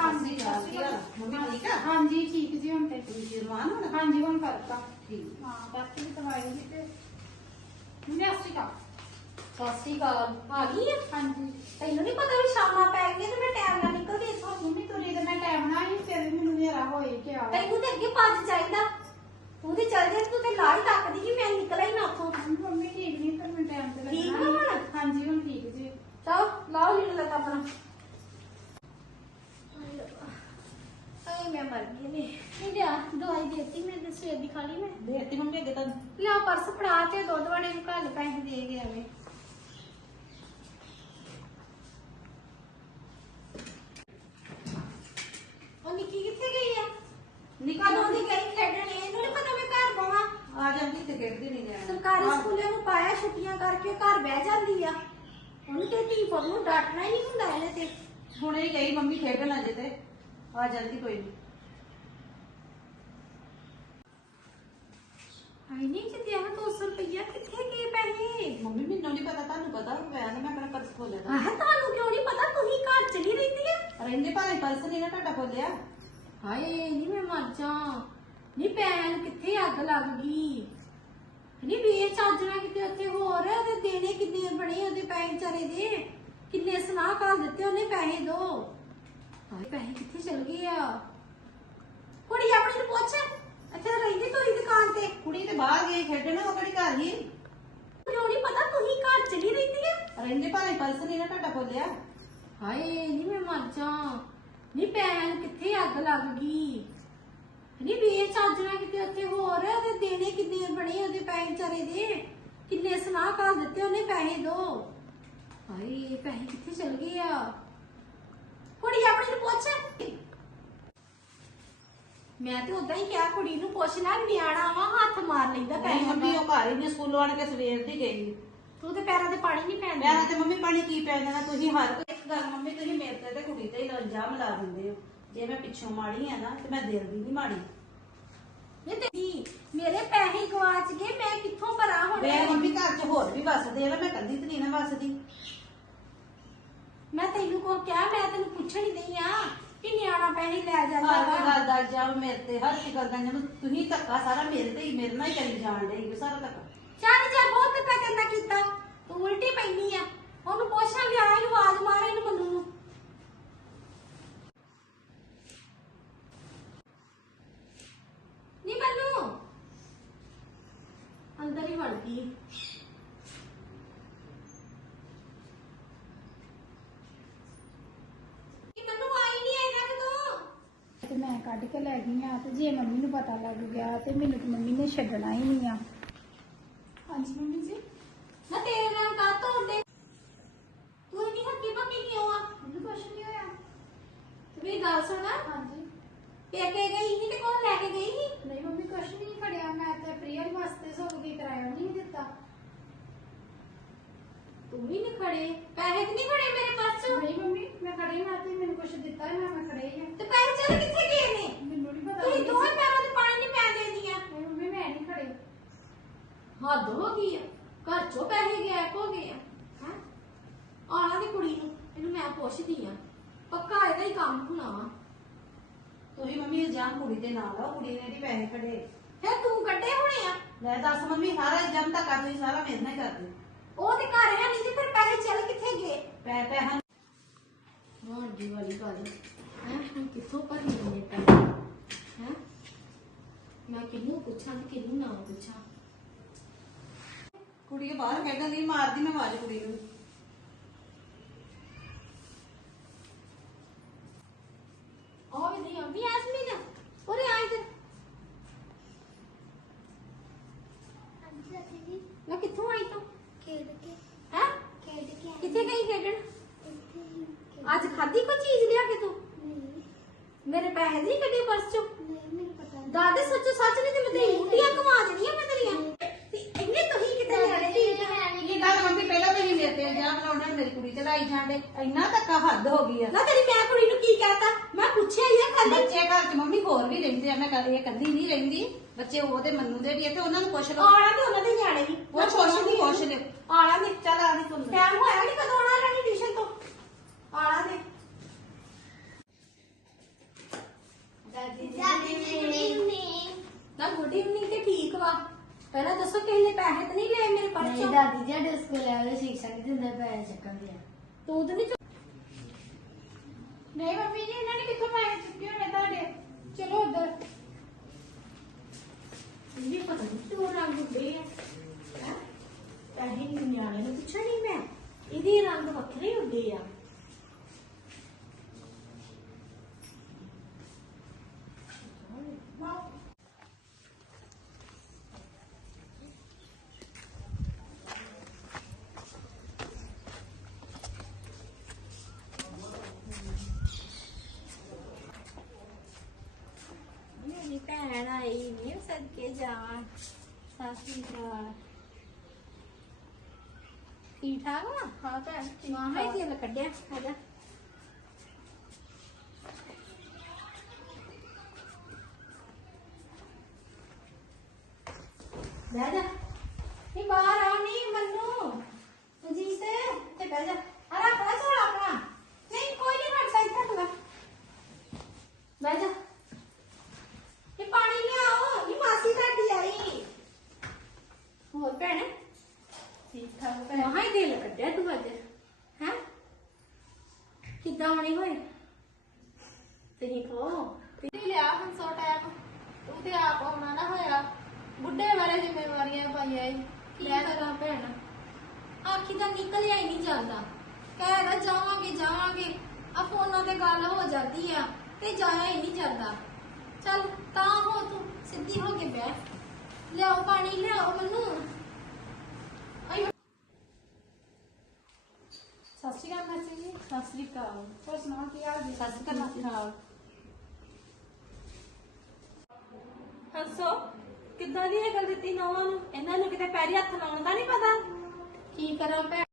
ਹਾਂਜੀ ਠੀਕ ਆ ਹਾਂਜੀ ਠੀਕ ਜੀ ਹੁਣ ਤੇ। ਤੁਸੀਂ ਰਵਾਨ ਹੁਣ ਹਾਂਜੀ ਹੁਣ ਫ਼ਰਕ ਆ। ਠੀਕ। ਹਾਂ ਦੀ ਦਵਾਈ ਦਿੱਤੀ ਤੇ। ਮੈਂ ਅਸਲੀ ਕਾ ਸਤਿ ਸ਼੍ਰੀ ਅਕਾਲ। ਆ ਗਈ ਆ? ਹਾਂਜੀ। ਤੈਨੂੰ ਨਹੀਂ ਪਤਾ ਵੀ ਸ਼ਾਮਾਂ ਪੈ ਗਈਆਂ ਤੇ ਮੈਂ ਟਾਈਮ ਨਾਲ ਨਿਕਲਦੀ ਇੱਥੋਂ ਮੰਮੀ ਤੁਰੀ ਤੇ ਮੈਂ ਟਾਈਮ ਨਾਲ ਹੀ ਫਿਰ ਵੀ ਮੈਨੂੰ ਹਨੇਰਾ ਹੋਏ ਕਿ ਆ। ਤੈਨੂੰ ਤੇ ਅੱਗੇ ਪੰਜ ਚਾਹੀਦਾ। ਤੂੰ ਤੇ ਚੱਲ ਜਾ ਤੂੰ ਤੇ ਲਾਹ ਹੀ ਤੱਕਦੀ ਕਿ ਮੈਂ ਨਿਕਲਾਂ ਹੀ ਨਾ ਉੱਥੋਂ ਮੰਮੀ ਠੀਕ ਨਹੀਂ ਪਰ ਮੈਂ ਟਾਈਮ ਤੇ ਠੀਕ ਲੱਗਣਾ ਆ ਹੁਣ? ਹਾਂਜੀ ਹੁਣ ਠੀਕ ਜੀ ਚਲ ਲਾਓ ਲੀੜਾ ਲੱਗਾ ਆਪਣਾ ਆਏ ਮੈਂ ਮਰ ਗਈ ਨੇ। ਨਹੀਂ ਲਿਆ ਦਵਾਈ ਦੇਤੀ ਮੈਂ ਤੇ ਸਵੇਰ ਦੀ ਖਾ ਲਈ ਮੈਂ। ਦੇਤੀ ਮੰਮੀ ਅੱਗੇ ਤਾਂ ਲਿਆ ਪਰਸ ਫੜਾ ਤੇ ਦੁੱਧ ਵਾਲੇ ਨੂੰ ਘੱਲ ਪੈਸੇ ਦੇ ਗਿਆ ਵੇ ਉਹ ਨਿੱਕੀ ਕਿੱਥੇ ਗਈ ਆ? ਕਦੋਂ ਦੀ ਗਈ ਖੇਡਣ? ਇਹਨੂੰ ਨਹੀਂ ਪਤਾ ਮੈਂ ਘਰ ਪਾਵਾਂ ਆ ਜਾਂਦੀ ਤੇ ਖੇਡਦੀ ਨਹੀਂ ਜਾਣਾ। ਸਰਕਾਰੀ ਸਕੂਲੇ ਨੂੰ ਪਾਇਆ ਛੁੱਟੀਆਂ ਕਰਕੇ ਘਰ ਬਹਿ ਜਾਂਦੀ ਆ। ਉਹਨੂੰ ਤੇ ਧੀ ਪੁੱਤ ਨੂੰ ਡਾਂਟਣਾ ਹੀ ਨਹੀਂ ਹੁੰਦਾ ਇਹਨੇ ਤੇ। ਹੁਣੇ ਹੀ ਗਈ ਮੰਮੀ ਖੇਡਣ ਅਜੇ ਤੇ। ਆ ਜਾਂਦੀ ਕੋਈ ਨਹੀਂ ਹਾਈ ਨਹੀਂ ਜਿੱਦਿਆ 200 ਰੁਪਇਆ ਕਿੱਥੇ ਗਏ ਪੈਸੇ? ਮੰਮੀ ਮੈਨੂੰ ਨਹੀਂ ਪਤਾ ਤੁਹਾਨੂੰ ਪਤਾ ਮੈਂ ਨਾ ਮੈਂ ਆਪਣਾ ਪਰਸ ਖੋਲਿਆ ਤਾਂ। ਆਹ ਤੁਹਾਨੂੰ ਕਿਉਂ ਨਹੀਂ ਪਤਾ? ਤੁਸੀਂ ਘਰ ਚਲੀ ਰਹਿੰਦੀ ਆ। ਰਹਿੰਦੇ ਭਾਵੇਂ ਪਰਸ ਨਹੀਂ ਨਾ ਤੁਹਾਡਾ ਖੋਲਿਆ ਹਾਏ ਨਹੀਂ ਮੈਂ ਮਰ ਜਾ। ਨਹੀਂ ਭੈਣ ਕਿੱਥੇ ਅੱਗ ਲੱਗ ਗਈ? ਨਹੀਂ ਵੇਚ ਚੱਜਣਾ ਕਿਤੇ ਉੱਥੇ ਹੋਰ ਤੇ ਦੇਣੇ ਕਿੰਨੇ ਬਣੇ ਉਹਦੇ ਪੈਸੇ ਵਿਚਾਰੇ ਦੇ? ਕਿੰਨੇ ਸੁਨਾ ਕਰ ਦਿੱਤੇ ਉਹਨੇ ਪੈਸੇ ਦੋ? ਹਾਏ ਪੈਸੇ ਕਿੱਥੇ ਚਲ ਗਏ ਆ? ਕੁੜੀ ਆਪਣੀ ਨੂੰ ਪੁੱਛ। ਇੱਥੇ ਰਹਿੰਦੀ ਤੋਰੀ ਦੁਕਾਨ ਤੇ? ਕੁੜੀ ਤੇ ਬਾਹਰ ਗਈ ਖੇਡਣ ਉਹ ਕਿਹੜੀ ਘਰ ਹੀ ਕਿਉਂ ਨਹੀਂ ਪਤਾ ਤੁਸੀਂ ਘਰ ਚਲੀ ਰਹਿੰਦੀ ਆ? ਰਹਿੰਦੇ ਭਾਵੇਂ ਪਰਸ ਨਹੀਂ ਨਾ ਤੁਹਾਡਾ ਖੋਲਿਆ। ਹਾਏ ਨਹੀਂ ਮੈਂ ਮਰ ਜਾ ਨਹੀਂ ਭੈਣ ਕਿੱਥੇ ਅੱਗ ਲੱਗ ਗਈ? ਨਹੀਂ ਵੇਚ ਚੱਜਣਾ ਕਿਤੇ ਉੱਥੇ ਹੋਰ ਤੇ ਦੇਣੇ ਕਿੰਨੇ ਬਣੇ ਉਹਦੇ ਪੈਸੇ ਵਿਚਾਰੇ ਦੇ? ਕਿੰਨੇ ਸੁਨਾ ਕਰ ਦਿੱਤੇ ਉਹਨੇ ਪੈਸੇ ਦੋ? ਹਾਏ ਪੈਸੇ ਕਿੱਥੇ ਚਲ ਗਏ ਆ? ਕੁੜੀ ਆਪਣੀ ਨੂੰ ਪੁੱਛ। ਮੈਂ ਤੇ ਉਦਾਂ ਹੀ ਕਿਹਾ ਕੁੜੀ ਨੂੰ ਪੁੱਛ ਲੈ ਨਿਆਣਾ ਵਾ ਹੱਥ ਮਾਰ ਲੈਂਦਾ ਨਹੀਂ ਪੈਸੇ ਮੰਮੀ ਉਹ ਘਰ ਹੀ ਨਹੀਂ ਸਕੂਲੋਂ ਆਣ ਕੇ ਸਵੇਰ ਦੀ ਗਈ। ਤੂੰ ਤੇ ਪੈਰਾਂ ਤੇ ਪਾਣੀ ਨਹੀਂ ਪੈਣ ਮੈਂ ਤੇ ਮੰਮੀ ਪਾਣੀ ਕੀ ਪੈ ਜਾਣਾ ਤੁਸੀਂ ਹਰ ਇੱਕ ਗੱਲ ਮੰਮੀ ਤੁਸੀਂ ਮੇਰੇ ਤੇ ਤੇ ਕੁੜੀ ਤੇ ਹੀ ਇਲਜ਼ਾਮ ਲਾ ਦਿੰਦੇ ਹੋ। ਜੇ ਮੈਂ ਪਿੱਛੋਂ ਮਾੜੀ ਆ ਨਾ ਤੇ ਮੈਂ ਦਿਲ ਦੀ ਨਹੀਂ ਮਾੜੀ। ਨਹੀਂ ਤੇ ਮੇਰੇ ਪੈਸੇ ਗਵਾਚ ਗਏ ਮੈਂ ਕਿੱਥੋਂ ਭਰਾਂ ਹੁਣ? ਮੈਂ ਮੰਮੀ ਘਰ 'ਚ ਹੋਰ ਵੀ ਵਸਦੇ ਆ ਨਾ ਮੈਂ ਕੱਲੀ ਤੇ ਨਹੀਂ ਨਾ ਵਸਦੀ। ਮੈਂ ਤੈਨੂੰ ਕੋ ਕਿਹਾ ਮੈਂ ਤੈਨੂੰ ਪੁੱਛਣ ਹੀ ਨਹੀਂ ਆ। ਕਿ ਨਿਆਣਾ ਪੈਸੇ ਲੈ ਜਾਂਦਾ ਹਰ ਵਾ। ਗੱਲ ਦਾ ਇਲਜ਼ਾਮ ਮੇਰੇ ਤੇ ਹਰ ਇੱਕ ਗੱਲ ਦਾ ਜਦੋਂ ਤੁਸੀਂ ਧੱਕਾ ਸਾਰਾ ਮੇਰੇ ਤੇ ਹੀ ਮੇਰੇ ਨਾਲ ਹੀ ਕਰੀ ਜਾਣ ਡਈ ਸਾਰਾ ਧੱਕਾ। ਚੱਲ ਜਾ ਬਹੁਤ ਧੱਕਾ ਕਰਨਾ ਕੀਤਾ ਤੂੰ ਉਲਟੀ ਪੈਣੀ ਆ। ਉਹਨੂੰ ਪੁੱਛਾਂ ਵੀ ਆਇਆ ਨੂੰ ਆਵਾਜ਼ ਮਾਰ ਇਹਨੂੰ ਮੰਨੂ ਨੂੰ। ਨੀ ਮੰਨੂ ਅੰਦਰ ਹੀ ਵੜ ਗਈ ਨੀ ਮੰਨੂ ਆਈ ਨਹੀਂ ਆਏਗਾ ਕਿ ਤੂੰ ਤੇ ਮੈਂ ਕੱਢ ਕੇ ਲੈ ਗਈ ਆ ਤੇ ਜੇ ਮੰਮੀ ਨੂੰ ਪਤਾ ਲੱਗ ਗਿਆ ਤੇ ਮੈਨੂੰ ਤੇ ਮੰਮੀ ਨੇ ਛੱਡਣਾ ਹੀ ਨਹੀਂ ਆ। ਹਾਂਜੀ ਮੰਮੀ ਜੀ। ਨਾ ਤੇਰੇ ਨਾਲ ਕਾ ਤੋੜਦੇ ਤੂੰ ਇੰਨੀ ਹੱਕੀ ਪੱਕੀ ਕਿਉਂ ਆ? ਮੈਨੂੰ ਕੁਛ ਨਹੀਂ ਹੋਇਆ। ਤੇ ਮੇਰੀ ਗੱਲ ਸੁਣ। ਹਾਂਜੀ। ਪੇਕੇ ਗਈ ਸੀ ਤੇ ਕੌਣ ਲੈ ਕੇ ਗਈ ਸੀ? ਨਹੀਂ ਮੰਮੀ ਕੁਛ ਨਹੀਂ ਫੜਿਆ। ਮੈਂ ਤੇ ਪ੍ਰੀਅਲ ਵਾਸਤੇ ਸਭ ਕੀ ਕਰਾਇਆ ਨਹੀਂ ਦਿੱਤਾ। ਤੂੰ ਵੀ ਨਹੀਂ ਖੜੇ। ਪੈਸੇ ਨਹੀਂ ਖੜੇ ਮੇਰੇ ਪਰਸ ਚੋਂ ਨਹੀਂ ਮੰਮੀ ਮੈਂ ਖੜੀ ਨਾ ਤੇ ਮੈਨੂੰ ਕੁਛ ਦਿੱਤਾ ਹੀ ਨਾ ਮੈਂ ਖੜੇ ਹੀ ਆ ਤੇ ਪੈਸੇ ਚਲ ਕਿੱਥੇ ਗਏ ਨੇ ਮੈਨੂੰ ਨਹੀਂ ਪਤਾ ਤੁਸੀਂ ਮੰਮੀ ਦੋਵੇਂ ਪੈਰਾਂ ਤੇ ਪਾਣੀ ਨਹੀਂ ਪੈਣ ਦੇਦੀਆਂ ਨਹੀਂ ਮੰਮੀ ਮੈਂ ਨਹੀਂ ਖੜੇ ਹੱਦ ਹੋ ਗਈ ਆ। ਘਰ ਚੋਂ ਪੈਸੇ ਗਾਇਬ ਹੋ ਗਏ ਆ। ਹੈ? ਆਣਾ ਦੀ ਕੁੜੀ ਨੂੰ ਇਹਨੂੰ ਮੈਂ ਪੁੱਛਦੀ ਆ। ਪੱਕਾ ਇਹਦਾ ਹੀ ਕੰਮ ਹੋਣਾ ਵਾ। ਤੁਸੀਂ ਮੰਮੀ ਇਲਜ਼ਾਮ ਕੁੜੀ ਤੇ ਨਾ ਲਾਓ ਕੁੜੀ ਨੇ ਨਹੀਂ ਪੈਸੇ ਖੜੇ ਫਿਰ ਤੂੰ ਕੱਢੇ ਹੋਣੇ ਆ? ਲੈ ਦੱਸ ਮੰਮੀ ਸਾਰਾ ਇਲਜ਼ਾਮ ਤਾਂ ਕਰ ਤੁਸੀਂ ਸਾਰਾ ਮੇਰੇ ਨਾਲ ਹੀ ਕਰਦੇ ਉਹ ਤੇ ਘਰ ਹੈ ਨਹੀਂ ਤੇ ਫਿਰ ਪੈਸੇ ਚਲ ਕਿੱਥੇ ਗਏ? ਪੈ ਪੈ ਹਨ ਵੱਡੀ ਵਾਲੀ ਗੱਲ ਹੈ? ਹੁਣ ਕਿੱਥੋਂ ਭਰਨੇ ਨੇ ਪੈਸੇ? ਹੈ? ਮੈਂ ਕਿਹਨੂੰ ਪੁੱਛਾਂ ਤੇ ਕਿਹਨੂੰ ਨਾ ਪੁੱਛਾਂ? ਕੁੜੀ ਬਾਹਰ ਖੇਡਣ ਦੀ ਮਾਰਦੀ ਮੈਂ ਆਵਾਜ਼ ਕੁੜੀ ਨੂੰ। ਉਹ ਵੀ ਨਹੀਂ ਆਉਂਦੀ ਆਸਮੀਨ ਉਰੇ ਆ ਇੱਧਰ। ਮੈਂ ਕਿੱਥੋਂ ਆਈ ਤੂੰ? ਹੈ? ਕਿੱਥੇ ਗਈ ਖੇਡਣ? ਅੱਜ ਖਾਦੀ ਕੋਈ ਚੀਜ਼ ਲਿਆ ਕੇ ਤੂੰ? ਮੇਰੇ ਪੈਸੇ ਨਹੀਂ ਕੱਢੇ ਪਰਸ ਚੋਂ? ਦਾਦੇ ਸੱਚੋ ਸੱਚ ਨਹੀਂ ਤੇ ਮੈਂ ਤੇਰੀ ਮੁੱਠੀਆਂ ਕਮਾ ਦੇਣੀਆਂ ਮੈਂ ਤੇਰੀਆਂ ਤੇ ਇੰਨੇ ਤੁਸੀਂ ਕਿਤੇ ਲਿਆਣੇ ਠੀਕ ਹੈ ਇਹ ਗੱਲ ਮੰਮੀ ਪਹਿਲਾਂ ਤੁਸੀਂ ਇਲਜ਼ਾਮ ਲਾਉਣਾ ਮੇਰੀ ਕੁੜੀ ਤੇ ਲਾਈ ਜਾਂਦੇ। ਇੰਨਾ ਧੱਕਾ ਹੱਦ ਹੋ ਗਈ ਆ। ਨਾ ਤੇਰੀ ਮੈਂ ਕੁੜੀ ਨੂੰ ਕੀ ਕਹਤਾ? ਮੈਂ ਪੁੱਛਿਆ ਹੀ ਆ ਖਾਲੀ। ਬੱਚੇ ਘਰ ਚ ਮੰਮੀ ਹੋਰ ਵੀ ਰਹਿੰਦੇ ਆ ਮੈਂ ਕਦੇ ਇਹ ਕੱਲੀ ਨਹੀਂ ਰਹਿੰਦੀ। ਬੱਚੇ ਉਹਦੇ ਮੰਨੂ ਦੇ ਵੀ ਆ ਤੇ ਉਹਨਾਂ ਨੂੰ ਪੁੱਛ ਲਓ। ਆਣਾ ਤੇ ਉਹਨਾਂ ਦੇ ਨਿਆਣੇ ਵੀ। ਉਹ ਪੁੱਛ ਨਹੀਂ ਪੁੱਛ ਲਿਓ। ਆਣਾ ਨੇ ਚੱਲ ਆ ਨਹੀਂ ਤੁਹਾਨੂੰ ਟਾਈਮ ਹੋਇਆ ਨਹੀਂ ਕਦੋਂ ਆਣਾ ਲੈਣੀ ਟਿਊਸ਼ਨ ਤੋਂ? ਆਣਾ ਨੇ ਦਾਦੀ ਜੀ ਨਾ ਗੁੱਡ ਇਵਨਿੰਗ ਤੇ ਠੀਕ ਵਾ। ਪਹਿਲਾਂ ਦੱਸੋ ਕਿਸੇ ਨੇ ਪੈਸੇ ਤਾਂ ਨਹੀਂ ਲਏ ਦਾਦੀ ਜੀ ਸਾਡੇ ਸਕੂਲ ਆਵੇ ਸ਼ੀਸ਼ਾ ਨਹੀਂ ਦਿੰਦੇ ਪੈ ਚੱਕਣ ਦੇ ਤੂੰ ਤਾਂ ਨਹੀਂ ਨਹੀਂ ਮੰਮੀ ਜੀ ਇਹਨਾਂ ਨੇ ਕਿੱਥੋਂ ਪੈਸੇ ਚੁੱਕੇ ਹੋਣੇ ਤੁਹਾਡੇ? ਚਲੋ ਉਧਰ। ਇਹ ਪਤਾ ਨਹੀਂ ਕਿਉਂ ਰੰਗ ਉੱਡੇ ਆ ਹੈਂ? ਪੈਸੇ ਨਿਆਣੇ ਨੂੰ ਪੁੱਛਿਆ ਨਹੀਂ ਮੈਂ ਇਹਦੇ ਰੰਗ ਵੱਖਰੇ ਉੱਡੇ ਆ ਮੇਰੀ ਭੈਣ ਆਈ ਨਹੀਂ ਸਦਕੇ ਜਾਵਾਂ ਸਾਸੀ ਦਾ ਠੀਕ ਠਾਕ ਵਾ ਹਾਂ ਭੈਣ ਮਾਂ ਹੈ ਦਿਲ ਕੱਢਿਆ ਆ ਜਾ। ਬਹਿ ਜਾ। ਨਹੀਂ ਬਾਹਰ ਆ ਨਹੀਂ ਮੰਨੂ। ਤੁਜੀ ਤੇ ਤੇ ਬਹਿ ਜਾ ਆ ਰੱਖ ਲੈ ਝੋਲਾ ਆਪਣਾ ਨਹੀਂ ਕੋਈ ਨਹੀਂ ਹਟਦਾ ਇੱਥੇ ਰੱਖ ਲੈ ਬਹਿ ਜਾ ਇਹ ਪਾਣੀ ਲਿਆਓ ਇਹ ਮਾਸੀ ਤੁਹਾਡੀ ਆਈ ਹੋਰ ਭੈਣ ਠੀਕ ਠਾਕ ਮਹਾਂ ਹੀ ਦਿਲ ਕੱਢਿਆ ਤੂੰ ਅੱਜ ਹੈ ਆਉਣੀ ਹੋਏ? ਤੇਰੀ ਕੋ ਤੇ ਲਿਆ ਹੁਣ ਸੌ ਟੈਪ ਤੂੰ ਤੇ ਆਪ ਆਉਣਾ ਨਾ ਹੋਇਆ। ਬੁੱਢੇ ਬਾਰੇ ਜ਼ਿੰਮੇਵਾਰੀਆਂ ਪਾਈਆਂ ਈ। ਕੀ ਕਰਾਂ ਭੈਣ? ਆਖੀ ਤਾਂ ਨਿਕਲਿਆ ਹੀ ਨਹੀਂ ਜਾਂਦਾ। ਕਹਿਦਾ ਜਾਵਾਂਗੇ ਜਾਵਾਂਗੇ। ਆ ਫੋਨਾਂ ਤੇ ਗੱਲ ਹੋ ਜਾਂਦੀ ਆ ਤੇ ਜਾਇਆ ਹੀ ਨਹੀਂ ਜਾਂਦਾ। ਚੱਲ ਤਾਂ ਹੋ ਤੂੰ ਸਿੱਧੀ ਹੋ ਕੇ ਬਹਿ। ਲਿਆਓ ਪਾਣੀ ਲਿਆਓ ਮੈਨੂੰ। ਸਤਿ ਸ਼੍ਰੀ ਅਕਾਲ ਮਾਸੀ ਜੀ। ਸਤਿ ਸ਼੍ਰੀ ਅਕਾਲ। ਹੋਰ ਸੁਣਾਓ ਕੀ ਹਾਲ ਜੀ? ਸਤਿ ਸ਼੍ਰੀ ਅਕਾਲ ਹੱਸੋ ਕਿੱਦਾਂ ਦੀ ਇਹ ਗੱਲ ਦਿੱਤੀ ਨੌਵਾਂ ਨੂੰ? ਇਹਨਾਂ ਨੂੰ ਕਿਤੇ ਪੈਰੀ ਹੱਥ ਲਾਉਣ ਦਾ ਨਹੀਂ ਪਤਾ? ਕੀ ਕਰਾਂ ਭੈਣ?